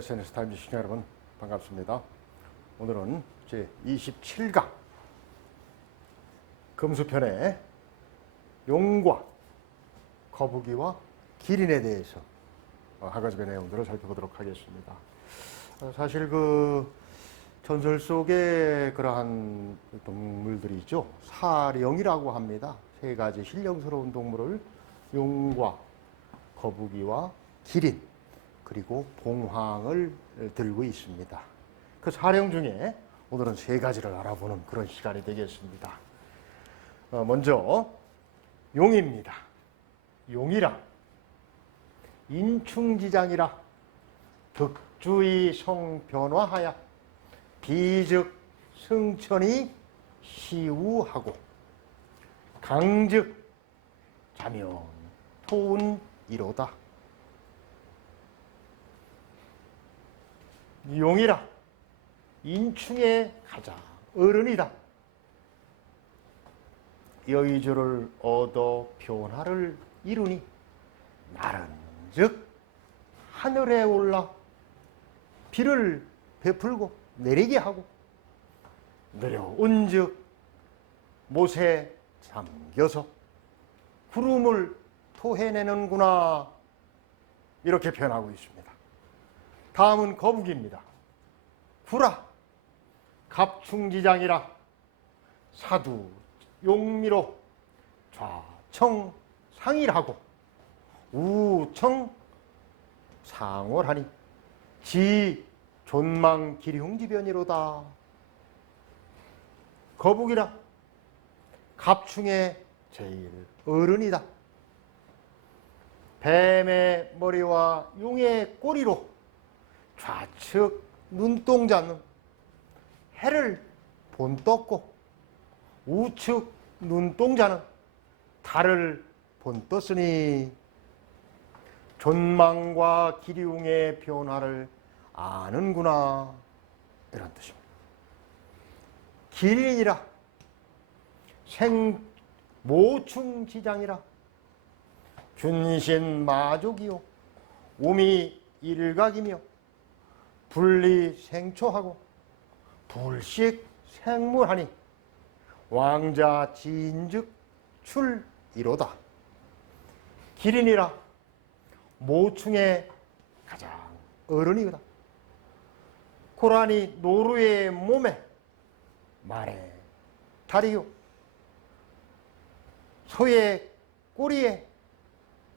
SNS 타임즈 시청자 여러분 반갑습니다. 오늘은 제 27강 금수편의 용과 거북이와 기린에 대해서 한 가지 내용들을 살펴보도록 하겠습니다. 사실 그 전설 속에 그러한 동물들이 있죠. 사령이라고 합니다. 세 가지 신령스러운 동물을 용과 거북이와 기린 그리고 봉황을 들고 있습니다. 그 사령 중에 오늘은 세 가지를 알아보는 그런 시간이 되겠습니다. 먼저 용입니다. 용이라 인충지장이라 득주의 성변화하야 비즉 승천이 시우하고 강즉 자명 토운이로다. 용이라 인충의 가장 어른이다. 여의주를 얻어 변화를 이루니 나른즉 하늘에 올라 비를 베풀고 내리게 하고 내려온즉 못에 잠겨서 구름을 토해내는구나, 이렇게 표현하고 있습니다. 다음은 거북이입니다. 구라 갑충지장이라 사두 용미로 좌청 상일하고 우청 상월하니 지 존망 기흉지변이로다. 거북이라 갑충의 제일 어른이다. 뱀의 머리와 용의 꼬리로 좌측 눈동자는 해를 본떴고 우측 눈동자는 달을 본떴으니 존망과 기륭의 변화를 아는구나, 이런 뜻입니다. 기린이라 생모충지장이라 균신 마족이요 우미 일각이며 분리생초하고 불식 생물하니 왕자 지인즉 출이로다. 기린이라 모충의 가장 어른이다. 고라니 노루의 몸에 말에 다리요 소의 꼬리에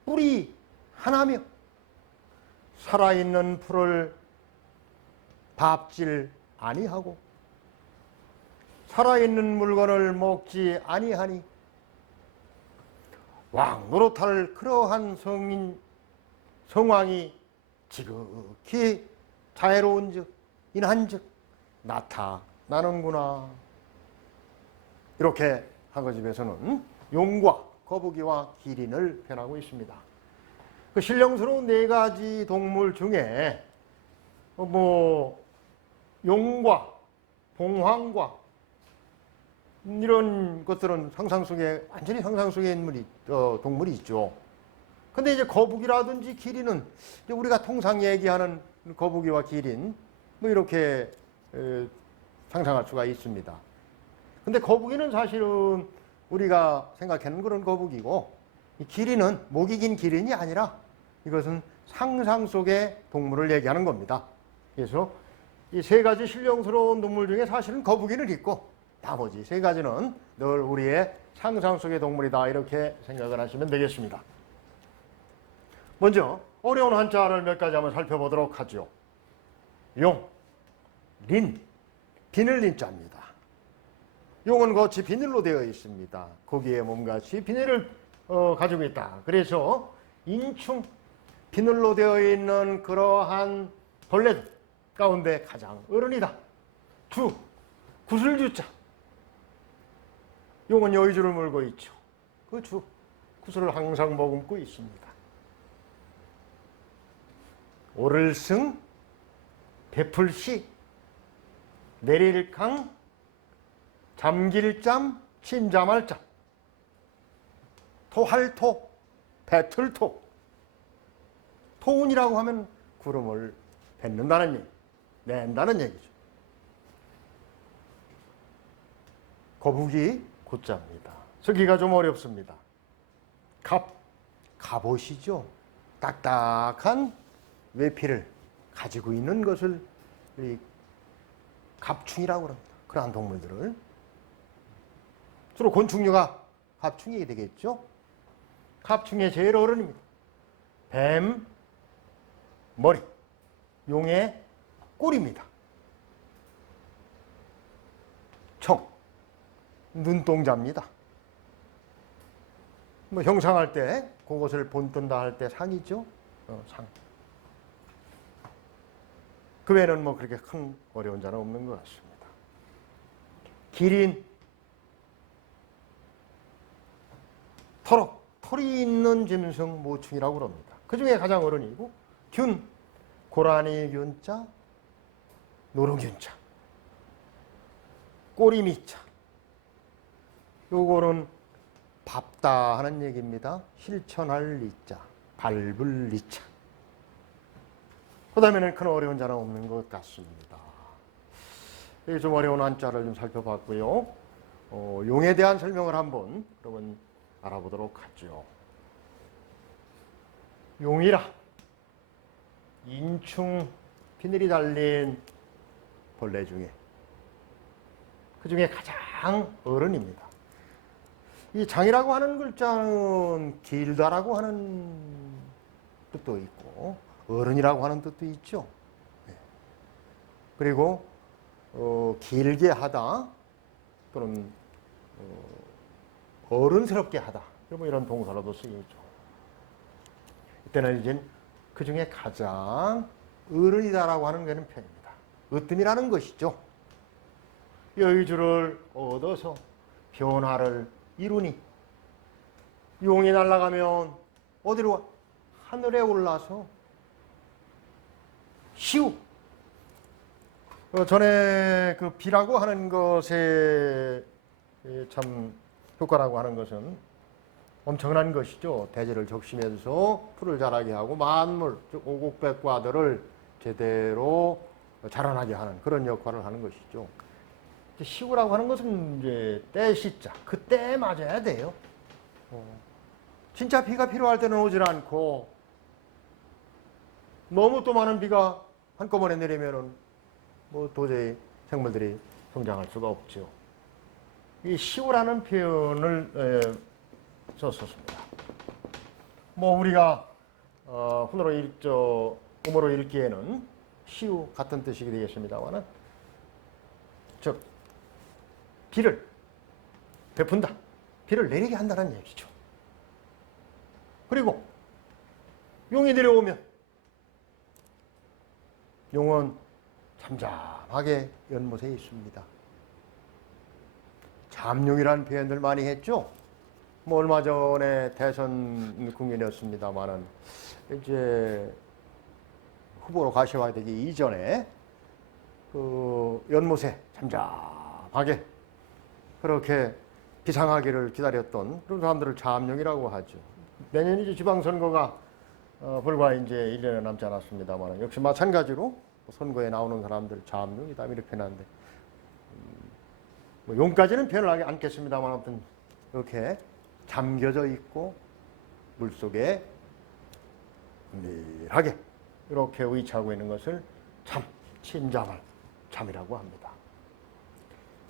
뿔이 하나며 살아있는 풀을 밟질 아니하고 살아있는 물건을 먹지 아니하니 왕노릇할 그러한 성왕이 지극히 자애로운즉 인한즉 나타나는구나. 이렇게 한거집에서는 용과 거북이와 기린을 표현하고 있습니다. 그 신령스러운 네 가지 동물 중에 용과 봉황과 이런 것들은 상상 속에 완전히 상상 속에 동물이 있죠. 근데 이제 거북이라든지 기린은 이제 우리가 통상 얘기하는 거북이와 기린 이렇게 상상할 수가 있습니다. 근데 거북이는 사실은 우리가 생각하는 그런 거북이고, 이 기린은 목이 긴 기린이 아니라 이것은 상상 속의 동물을 얘기하는 겁니다. 그래서 이 세 가지 신령스러운 동물 중에 사실은 거북이는 있고 나머지 세 가지는 늘 우리의 상상 속의 동물이다, 이렇게 생각을 하시면 되겠습니다. 먼저 어려운 한자를 몇 가지 한번 살펴보도록 하죠. 용, 린, 비늘 린자입니다. 용은 겉이 비늘로 되어 있습니다. 고기의 몸같이 비늘을 가지고 있다. 그래서 인충, 비늘로 되어 있는 그러한 벌레들 가운데 가장 어른이다. 주, 구슬주자. 용은 여의주를 물고 있죠. 그 주, 구슬을 항상 머금고 있습니다. 오를승, 베풀시, 내릴강, 잠길잠, 침잠할잠, 토할토, 배틀토. 토운이라고 하면 구름을 뱉는다는 얘기, 낸다는 얘기죠. 거북이 고자입니다. 쓰기가 좀 어렵습니다. 갑옷이죠. 딱딱한 외피를 가지고 있는 것을 갑충이라고 합니다. 그러한 동물들을 주로 곤충류가 갑충이 되겠죠. 갑충의 제일 어른입니다. 뱀 머리, 용의 꼬리입니다. 청, 눈동자입니다. 뭐 형상할 때 그것을 본뜬다 할 때 상이죠. 상. 그 외에는 뭐 그렇게 큰 어려운 자는 없는 것 같습니다. 기린, 털이 있는 짐승 모충이라고 합니다. 그 중에 가장 어른이고, 균, 고라니 균자, 노루균자, 꼬리미자. 요거는 밟다 하는 얘기입니다. 실천할 리자, 밟을 리자. 그 다음에는 큰 어려운 자는 없는 것 같습니다. 여기 좀 어려운 한자를 좀 살펴봤고요. 용에 대한 설명을 한번 그러면 알아보도록 하죠. 용이라 인충 비늘이 달린 벌레 중에 그 중에 가장 어른입니다. 이 장이라고 하는 글자는 길다라고 하는 뜻도 있고 어른이라고 하는 뜻도 있죠. 그리고 길게 하다 또는 어른스럽게 하다 뭐 이런 동사로도 쓰이죠. 이때는 이제 그 중에 가장 어른이다라고 하는 것은 표현입니다. 으뜸이라는 것이죠. 여의주를 얻어서 변화를 이루니 용이 날아가면 어디로 가? 하늘에 올라서 시우. 전에 그 비라고 하는 것에 참 효과라고 하는 것은 엄청난 것이죠. 대지를 적시면서 풀을 자라게 하고 만물, 즉 오곡백과들을 제대로 자라나게 하는 그런 역할을 하는 것이죠. 시우라고 하는 것은 이제 때 시자, 그때에 맞아야 돼요. 진짜 비가 필요할 때는 오질 않고 너무 또 많은 비가 한꺼번에 내리면은 뭐 도저히 생물들이 성장할 수가 없죠. 이 시우라는 표현을 썼습니다. 뭐 우리가 음으로 읽기에는 시우 같은 뜻이 되겠습니다만은 즉 비를 베푼다, 비를 내리게 한다는 얘기죠. 그리고 용이 내려오면 용은 잠잠하게 연못에 있습니다. 잠용이라는 표현들 많이 했죠. 뭐 얼마 전에 대선 국면이었습니다만은 이제 후보로 가시화되기 이전에 그 연못에 잠잠하게 그렇게 비상하기를 기다렸던 그런 사람들을 잠용이라고 하죠. 내년 이제 지방선거가 불과 이제 1년이 남지 않았습니다만 역시 마찬가지로 선거에 나오는 사람들 잠용이다 이렇게 표현하는데 뭐 용까지는 표현을 하지 않겠습니다만 아무튼 이렇게 잠겨져 있고 물속에 은밀하게 이렇게 의치하고 있는 것을 침잠을 잠이라고 합니다.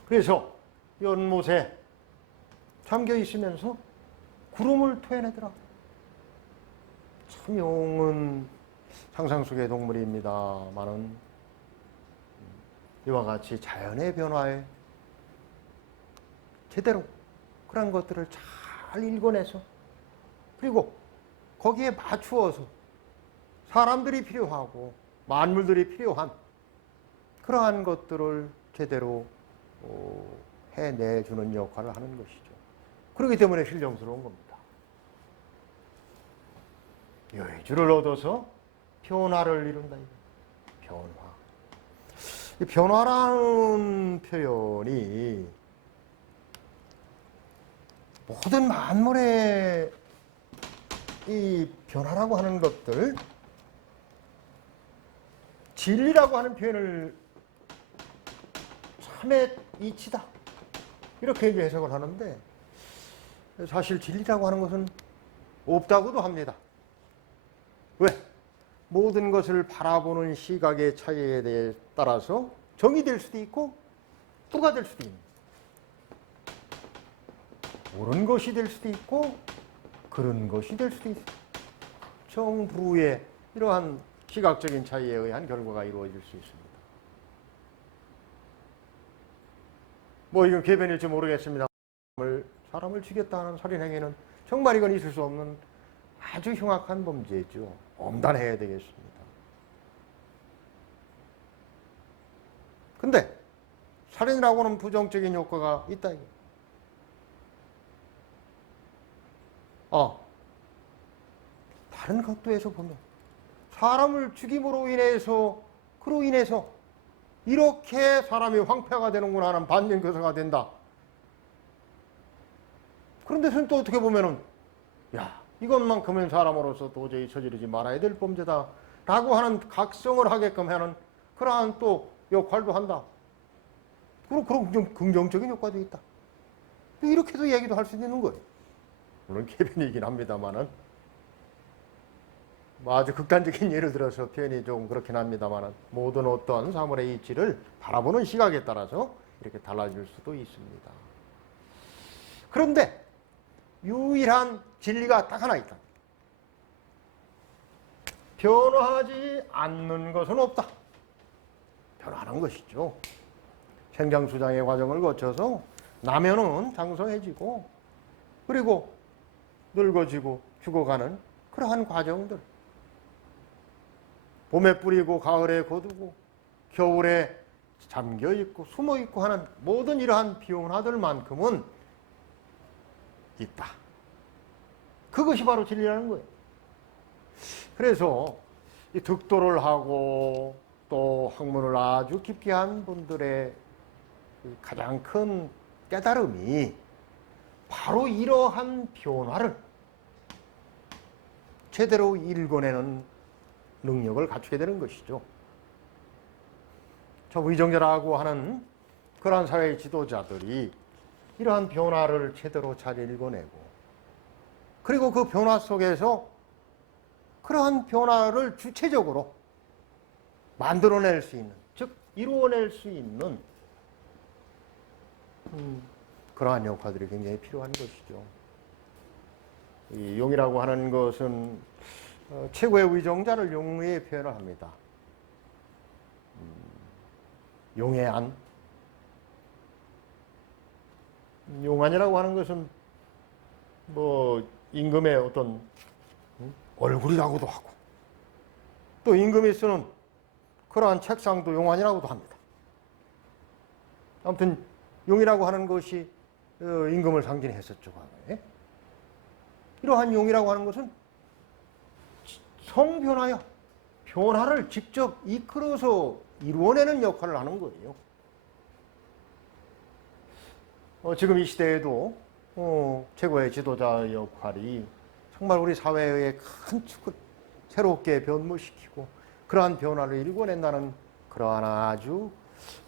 그래서 연못에 잠겨 있으면서 구름을 토해내더라. 참 용은 상상 속의 동물입니다만은 이와 같이 자연의 변화에 제대로 그런 것들을 잘 읽어내서 그리고 거기에 맞추어서 사람들이 필요하고 만물들이 필요한 그러한 것들을 제대로 해내주는 역할을 하는 것이죠. 그렇기 때문에 신령스러운 겁니다. 여의주를 얻어서 변화를 이룬다. 변화. 이 변화라는 표현이 모든 만물의 이 변화라고 하는 것들 진리라고 하는 표현을 참의 이치다 이렇게 이제 해석을 하는데, 사실 진리라고 하는 것은 없다고도 합니다. 왜? 모든 것을 바라보는 시각의 차이에 따라서 정이 될 수도 있고 뚜가 될 수도 있는, 옳은 것이 될 수도 있고 그런 것이 될 수도 있어요. 정부의 이러한 시각적인 차이에 의한 결과가 이루어질 수 있습니다. 뭐 이건 궤변일지 모르겠습니다. 사람을 죽였다는 살인 행위는 정말 이건 있을 수 없는 아주 흉악한 범죄죠. 엄단해야 되겠습니다. 근데 살인이라고는 부정적인 효과가 있다 이거. 다른 각도에서 보면 사람을 죽임으로 인해서 그로 인해서 이렇게 사람이 황폐가 되는구나 하는 반면교사가 된다. 그런데 또 어떻게 보면은 이것만큼은 사람으로서 도저히 저지르지 말아야 될 범죄다 라고 하는 각성을 하게끔 하는 그러한 또 역할도 한다. 그런 긍정적인 효과도 있다. 이렇게도 얘기도 할 수 있는 거예요. 물론 궤변이긴 합니다만은, 아주 극단적인 예를 들어서 표현이 좀 그렇긴 합니다만은, 모든 어떤 사물의 이치를 바라보는 시각에 따라서 이렇게 달라질 수도 있습니다. 그런데 유일한 진리가 딱 하나 있다. 변화하지 않는 것은 없다. 변화하는 것이죠. 생장수장의 과정을 거쳐서 나면은 장성해지고 그리고 늙어지고 죽어가는 그러한 과정들. 봄에 뿌리고 가을에 거두고 겨울에 잠겨있고 숨어있고 하는 모든 이러한 변화들만큼은 있다. 그것이 바로 진리라는 거예요. 그래서 이 득도를 하고 또 학문을 아주 깊게 한 분들의 가장 큰 깨달음이 바로 이러한 변화를 제대로 읽어내는 능력을 갖추게 되는 것이죠. 저 위정자라고 하는 그러한 사회의 지도자들이 이러한 변화를 제대로 잘 읽어내고 그리고 그 변화 속에서 그러한 변화를 주체적으로 만들어낼 수 있는, 즉 이루어낼 수 있는 그러한 역할들이 굉장히 필요한 것이죠. 이 용이라고 하는 것은 최고의 위정자를 용의 표현을 합니다. 용의 안. 용안이라고 하는 것은 뭐 임금의 어떤 얼굴이라고도 하고 또 임금이 쓰는 그러한 책상도 용안이라고도 합니다. 아무튼 용이라고 하는 것이 임금을 상징했었죠. 과거에. 이러한 용이라고 하는 것은 성변화야. 변화를 직접 이끌어서 이루어내는 역할을 하는 거예요. 지금 이 시대에도 최고의 지도자 역할이 정말 우리 사회의 큰 축을 새롭게 변모시키고 그러한 변화를 일궈낸다는 그러한 아주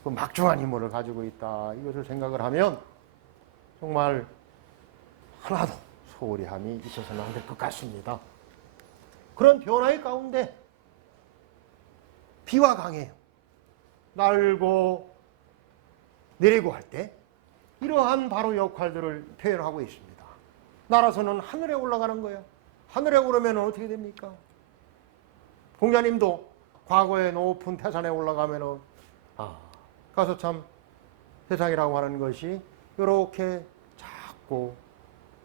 막중한 힘을 가지고 있다. 이것을 생각을 하면 정말 하나도 소홀히 함이 있어서는 안 될 것 같습니다. 그런 변화의 가운데 비와 강해요. 날고 내리고 할 때 이러한 바로 역할들을 표현하고 있습니다. 날아서는 하늘에 올라가는 거야. 하늘에 오르면 어떻게 됩니까? 공자님도 과거에 높은 태산에 올라가면 가서 참 세상이라고 하는 것이 이렇게 작고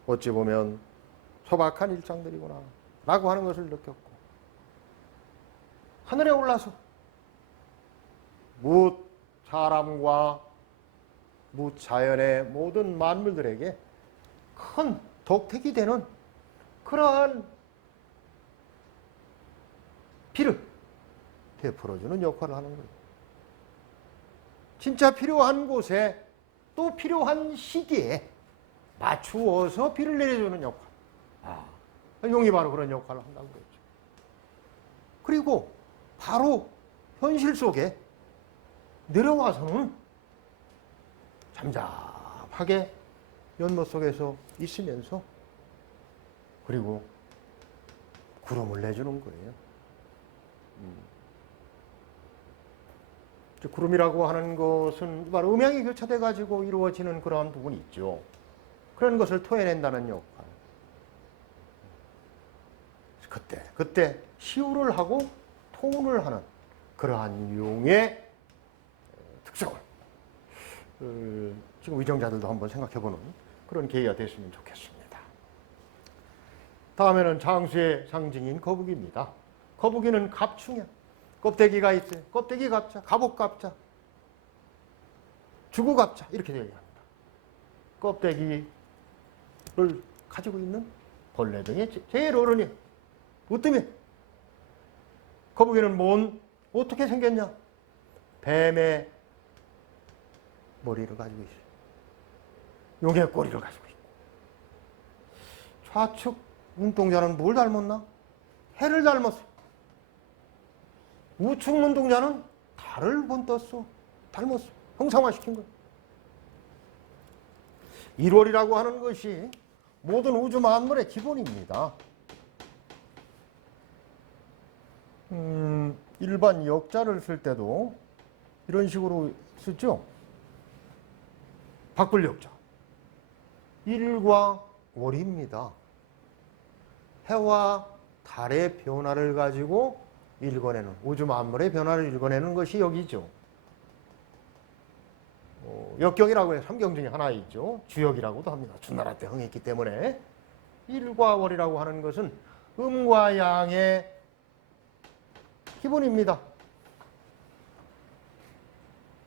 어찌 보면 소박한 일상들이구나 라고 하는 것을 느꼈고, 하늘에 올라서 뭇 사람과 뭇 자연의 모든 만물들에게 큰 덕택이 되는 그러한 비를 베풀어주는 역할을 하는 거예요. 진짜 필요한 곳에 또 필요한 시기에 맞추어서 비를 내려주는 역할. 용이 바로 그런 역할을 한다고 그랬죠. 그리고 바로 현실 속에 내려와서는 잠잠하게 연못 속에서 있으면서 그리고 구름을 내주는 거예요. 구름이라고 하는 것은 바로 음양이 교차돼 가지고 이루어지는 그러한 부분이 있죠. 그런 것을 토해낸다는 역할. 그때 시우를 하고 통운을 하는 그러한 용의 특성을 지금 의정자들도 한번 생각해보는 그런 계기가 됐으면 좋겠습니다. 다음에는 장수의 상징인 거북이입니다. 거북이는 갑충이야. 껍데기가 있어요. 껍데기 갑자, 갑옷 갑자, 주구 갑자 이렇게 얘기합니다. 껍데기를 가지고 있는 벌레 중에 제일 어른이 으뜸이. 거북이는 어떻게 생겼냐? 뱀의 머리를 가지고 있어요. 용의 꼬리를 가지고 있고. 좌측 눈동자는 뭘 닮았나? 해를 닮았어요. 우측 눈동자는 달을 본떴어. 닮았어. 형상화시킨 거예요. 1월이라고 하는 것이 모든 우주 만물의 기본입니다. 일반 역자를 쓸 때도 이런 식으로 쓰죠. 바꿀역자. 일과 월입니다. 해와 달의 변화를 가지고 읽어내는, 우주 만물의 변화를 읽어내는 것이 여기죠. 역경이라고 해서 3경 중에 하나 있죠. 주역이라고도 합니다. 주나라 때 흥했기 때문에. 일과 월이라고 하는 것은 음과 양의 기본입니다.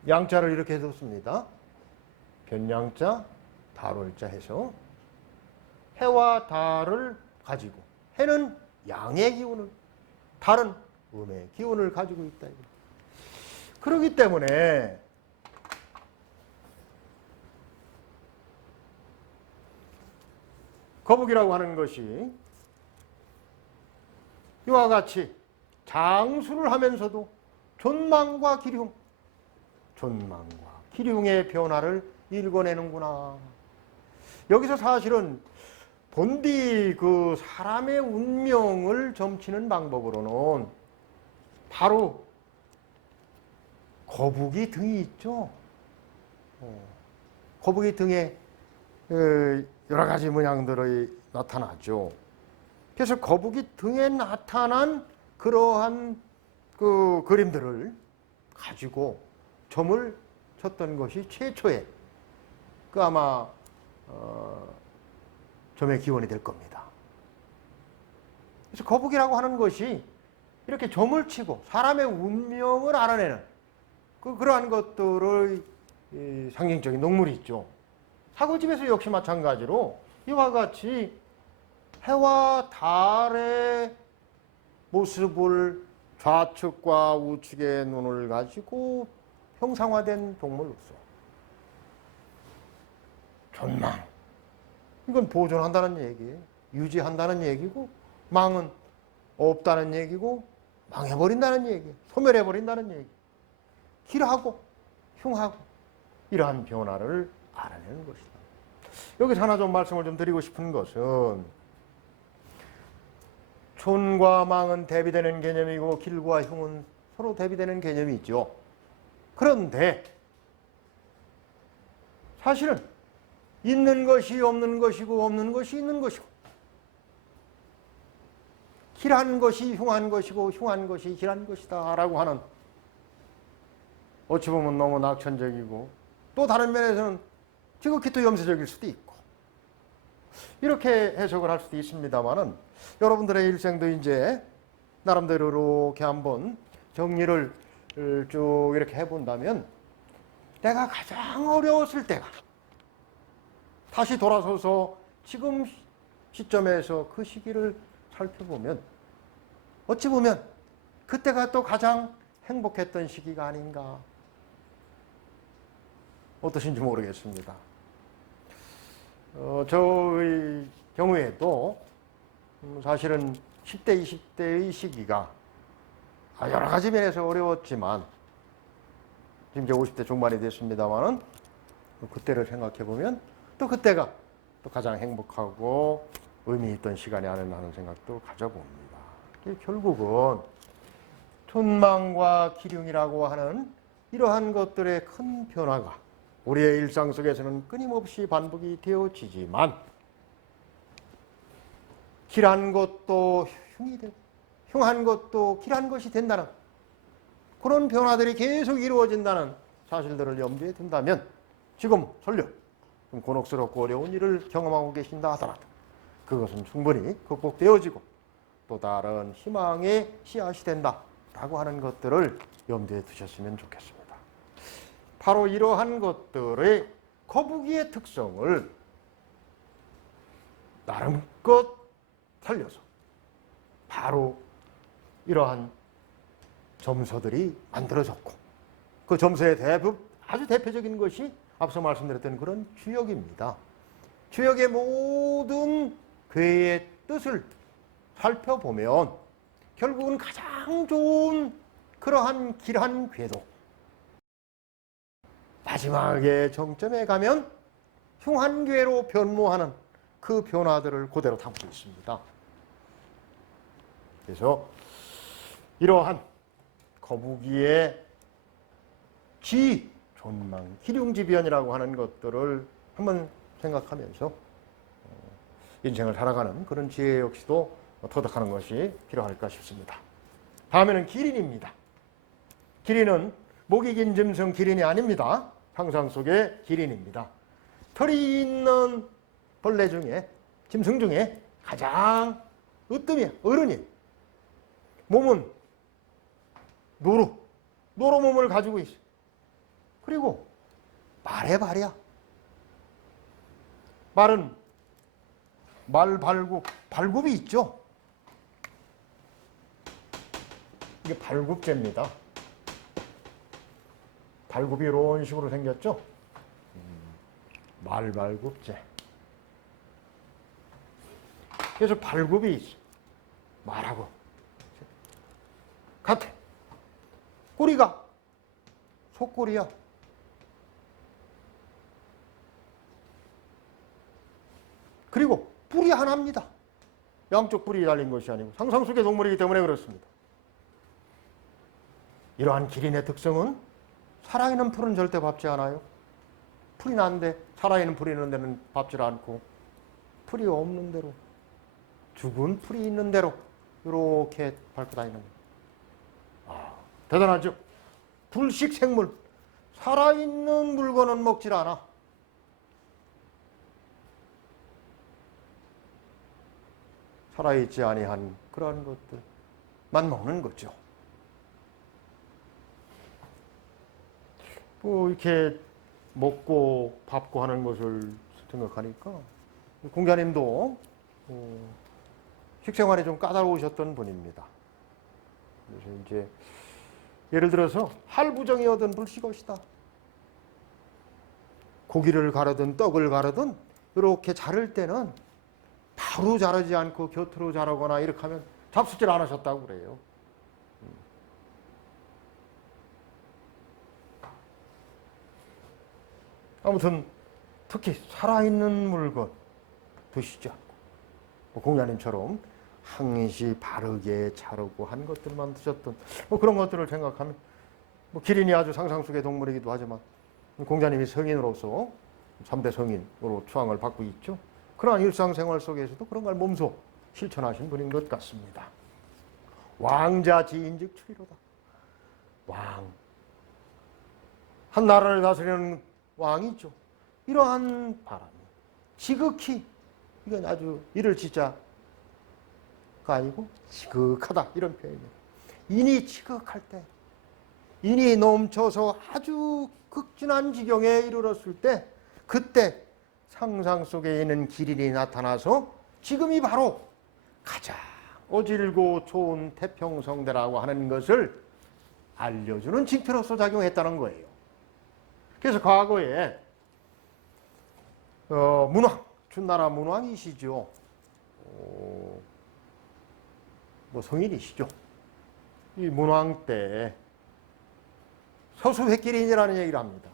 양자를 이렇게 해뒀습니다. 변양자, 달월자 해서 해와 달을 가지고, 해는 양의 기운을, 달은 음의 기운을 가지고 있다. 그렇기 때문에 거북이라고 하는 것이 이와 같이 장수를 하면서도 존망과 기륭의 변화를 읽어내는구나. 여기서 사실은 본디 그 사람의 운명을 점치는 방법으로는 바로 거북이 등이 있죠. 거북이 등에 여러 가지 모양들이 나타나죠. 그래서 거북이 등에 나타난 그러한 그 그림들을 가지고 점을 쳤던 것이 최초의 아마 점의 기원이 될 겁니다. 그래서 거북이라고 하는 것이 이렇게 점을 치고 사람의 운명을 알아내는 그러한 것들의 상징적인 농물이 있죠. 사고집에서 역시 마찬가지로 이와 같이 해와 달의 모습을 좌측과 우측의 눈을 가지고 형상화된 동물로서 존망, 이건 보존한다는 얘기예요. 유지한다는 얘기고, 망은 없다는 얘기고, 망해버린다는 얘기예요. 소멸해버린다는 얘기. 길하고 흉하고 이러한 변화를 알아내는 것이다. 여기서 하나 좀 말씀을 좀 드리고 싶은 것은, 촌과 망은 대비되는 개념이고 길과 흉은 서로 대비되는 개념이 있죠. 그런데 사실은 있는 것이 없는 것이고 없는 것이 있는 것이고, 길한 것이 흉한 것이고 흉한 것이 길한 것이다 라고 하는, 어찌 보면 너무 낙천적이고 또 다른 면에서는 지극히 또 염세적일 수도 있고, 이렇게 해석을 할 수도 있습니다만은, 여러분들의 일생도 이제 나름대로 이렇게 한번 정리를 쭉 이렇게 해본다면, 내가 가장 어려웠을 때가 다시 돌아서서 지금 시점에서 그 시기를 살펴보면, 어찌 보면 그때가 또 가장 행복했던 시기가 아닌가. 어떠신지 모르겠습니다. 저의 경우에도 사실은 10대, 20대의 시기가 여러 가지 면에서 어려웠지만 지금 이제 50대 중반이 됐습니다만은 그때를 생각해 보면 또 그때가 또 가장 행복하고 의미 있던 시간이 아니었나 하는 생각도 가져봅니다. 결국은 춘망과 기륭이라고 하는 이러한 것들의 큰 변화가 우리의 일상 속에서는 끊임없이 반복이 되어지지만 길한 것도 흉이 되고 흉한 것도 길한 것이 된다는 그런 변화들이 계속 이루어진다는 사실들을 염두에 둔다면 지금 설령 좀 곤혹스럽고 어려운 일을 경험하고 계신다 하더라도 그것은 충분히 극복되어지고 또 다른 희망의 씨앗이 된다라고 하는 것들을 염두에 두셨으면 좋겠습니다. 바로 이러한 것들의 거북이의 특성을 나름껏 살려서 바로 이러한 점서들이 만들어졌고 그 점서의 아주 대표적인 것이 앞서 말씀드렸던 그런 주역입니다. 주역의 모든 괴의 뜻을 살펴보면 결국은 가장 좋은 그러한 길한 궤도 마지막에 정점에 가면 흉한 궤로 변모하는 그 변화들을 그대로 담고 있습니다. 그래서 이러한 거북이의 지, 존망, 기륭지변이라고 하는 것들을 한번 생각하면서 인생을 살아가는 그런 지혜 역시도 터득하는 것이 필요할까 싶습니다. 다음에는 기린입니다. 기린은 목이 긴 짐승 기린이 아닙니다. 상상 속의 기린입니다. 털이 있는 벌레 중에 짐승 중에 가장 으뜸이야. 어른이. 몸은 노루 몸을 가지고 있어. 그리고 말의 발이야. 말은 발굽이 있죠. 이게 발굽제입니다. 발굽이 이런 식으로 생겼죠. 발굽제. 그래서 발굽이 있어. 말하고 같아. 꼬리가 속꼬리야. 그리고 뿔이 하나입니다. 양쪽 뿔이 달린 것이 아니고 상상 속의 동물이기 때문에 그렇습니다. 이러한 기린의 특성은 살아있는 풀은 절대 밟지 않아요. 풀이 난데 살아있는 풀이 있는 데는 밟지 않고 풀이 없는 대로 죽은 풀이 있는 대로 이렇게 밟고 다니는 거예요. 대단하죠. 불식 생물, 살아있는 물건은 먹질 않아. 살아있지 아니한 그러한 것들만 먹는 거죠. 이렇게 먹고 밟고 하는 것을 생각하니까 공자님도 식생활이 좀 까다로우셨던 분입니다. 그래서 이제 예를 들어서 할부정이어든 불식옷이다. 고기를 가르든 떡을 가르든 이렇게 자를 때는 바로 자르지 않고 곁으로 자르거나 이렇게 하면 잡수질 않으셨다고 그래요. 아무튼 특히 살아있는 물건 드시지 않고 공자님처럼 항시 바르게 자르고 한 것들만 드셨던 그런 것들을 생각하면 기린이 아주 상상 속의 동물이기도 하지만 공자님이 성인으로서 3대 성인으로 추앙을 받고 있죠. 그러한 일상생활 속에서도 그런 걸 몸소 실천하신 분인 것 같습니다. 왕자 지인즉 추리로다. 왕. 한 나라를 다스리는 왕이죠. 이러한 바람이 지극히 이건 아주 이를 지자가 아니고 지극하다 이런 표현이에요. 인이 지극할 때 인이 넘쳐서 아주 극진한 지경에 이르렀을 때 그때 상상 속에 있는 기린이 나타나서 지금이 바로 가장 어질고 좋은 태평성대라고 하는 것을 알려주는 징표로서 작용했다는 거예요. 그래서 과거에 문왕, 준나라 문왕이시죠. 성인이시죠. 이 문왕 때 서수회기린이라는 얘기를 합니다.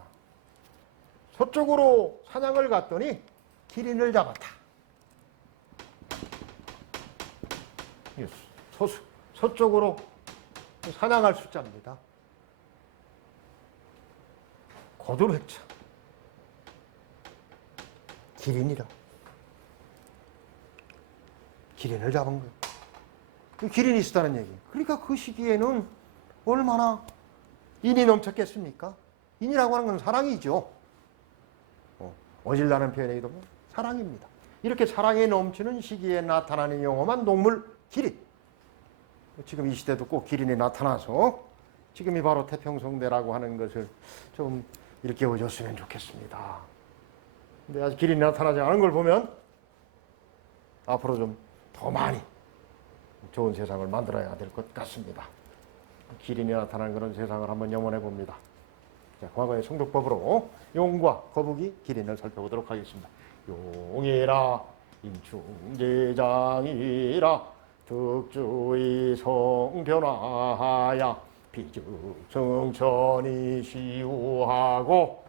서쪽으로 사냥을 갔더니 기린을 잡았다. 서쪽으로 사냥할 숫자입니다. 거두획차. 기린이라. 기린을 잡은 거예요. 기린이 있었다는 얘기. 그러니까 그 시기에는 얼마나 인이 넘쳤겠습니까? 인이라고 하는 건 사랑이죠. 어질다는 표현이기도 하고 사랑입니다. 이렇게 사랑에 넘치는 시기에 나타나는 용험한 동물 기린. 지금 이 시대도 꼭 기린이 나타나서 지금이 바로 태평성대라고 하는 것을 좀 일깨워줬으면 좋겠습니다. 근데 아직 기린이 나타나지 않은 걸 보면 앞으로 좀 더 많이 좋은 세상을 만들어야 될 것 같습니다. 기린이 나타나는 그런 세상을 한번 염원해 봅니다. 자, 과거의 성독법으로 용과 거북이, 기린을 살펴보도록 하겠습니다. 용이라 임충제장이라 득주의 성변화야 비즉성천이 시우하고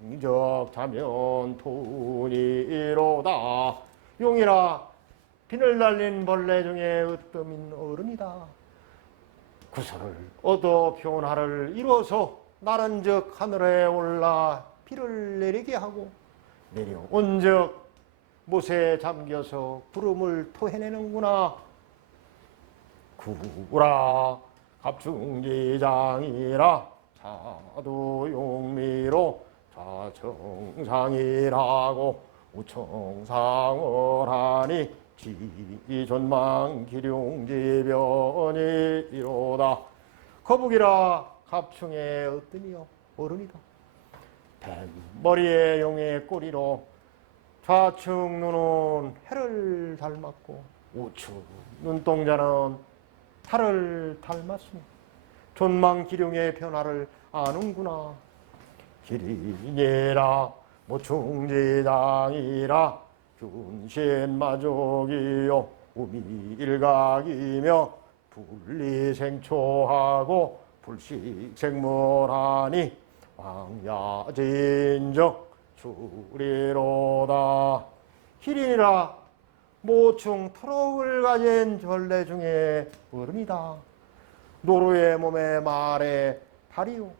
강적자면 돈이로다. 용이라 비늘 달린 벌레 중에 으뜸인 어른이다. 구설을 얻어 변화를 이루어서 나른즉 하늘에 올라 비를 내리게 하고 내려온즉 못에 잠겨서 구름을 토해내는구나. 구라 갑충기장이라 사도용미로 좌청상이라고 우청상월하니 지존망 기룡지변이 이로다. 거북이라 갑충의 어떠니요 어른이다. 뱀머리에 용의 꼬리로 좌측 눈은 해를 닮았고 우측 눈동자는 달을 닮았으니 존망 기룡의 변화를 아는구나. 기린이라 모충지장이라 균신마족이요 우미일각이며 분리생초하고 불식생물하니 왕야진적 추리로다. 기린이라 모충 트럭을 가진 벌레 중에 어른이다. 노루의 몸에 말에 다리요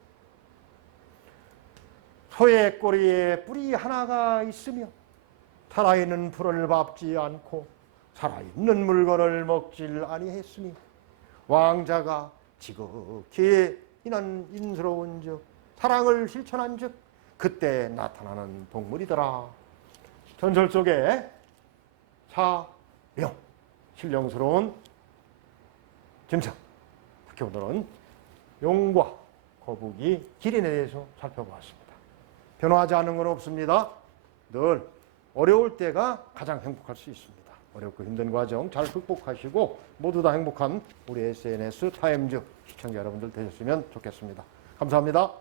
소의 꼬리에 뿔이 하나가 있으며 살아있는 풀을 밟지 않고 살아있는 물건을 먹질 아니했으니 왕자가 지극히 인스러운 즉 사랑을 실천한 즉 그때 나타나는 동물이더라. 전설 속에 사령 신령스러운 짐승, 특히 오늘은 용과 거북이, 기린에 대해서 살펴보았습니다. 변화하지 않는 건 없습니다. 늘 어려울 때가 가장 행복할 수 있습니다. 어렵고 힘든 과정 잘 극복하시고 모두 다 행복한 우리 SNS 타임즈 시청자 여러분들 되셨으면 좋겠습니다. 감사합니다.